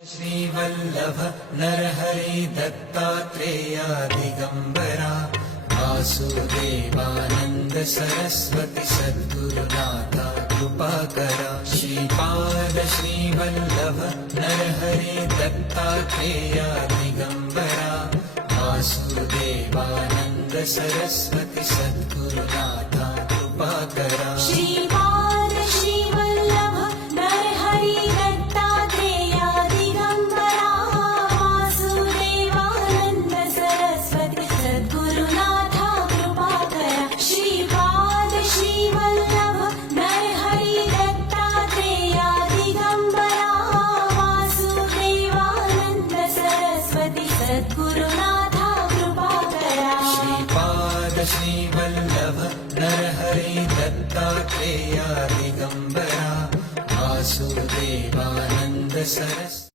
Shrivallabh Narhari Dattatreya Digambara Vasudevanand Saraswati सद्गुरुनाथा कृपाकरा। Shripad Shrivallabh Narhari Dattatreya Digambara Vasudevanand Saraswati सद्गुरुनाथा कृपाकरा। Shripad Shrivallabh Narhari Dattatreya Digambara Vasudevanand Saraswati सद्गुरुनाथा कृपाकरा। Shripad Shrivallabh Narhari Dattatreya Digambara Vasudevanand Saraswati सद्गुरुनाथा कृपाकरा। Shripad Shrivallabh Narhari Dattatreya Digambara Vasudevanand Saraswati